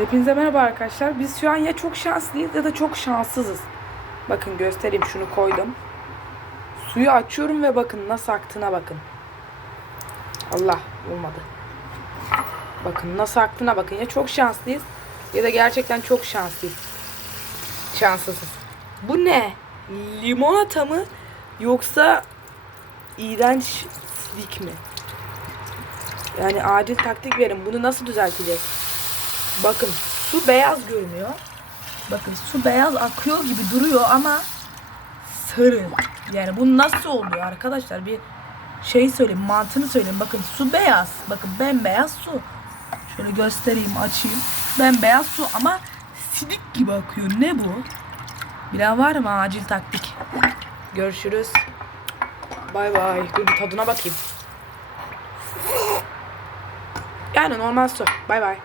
Hepinize merhaba arkadaşlar. Biz şu an ya çok şanslıyız ya da çok şanssızız. Bakın göstereyim şunu koydum. Suyu açıyorum ve bakın nasıl aktığına bakın. Allah olmadı. Bakın nasıl aktığına bakın. Ya çok şanslıyız ya da gerçekten çok şanslıyız. Şanssızız. Bu ne? Limonata mı yoksa iğrenç silik mi? Yani acil taktik verin. Bunu nasıl düzelteceğiz? Bakın su beyaz görünüyor. Bakın su beyaz akıyor gibi duruyor ama sarı. Yani bu nasıl oluyor arkadaşlar? Bir şey söyleyeyim, mantığını söyleyeyim. Bakın su beyaz. Bakın bembeyaz su. Şöyle göstereyim, açayım. Bembeyaz su ama silik gibi akıyor. Ne bu? Bilen var mı acil taktik? Görüşürüz. Bay bay. Dur bir tadına bakayım. Yani normal su. Bay bay.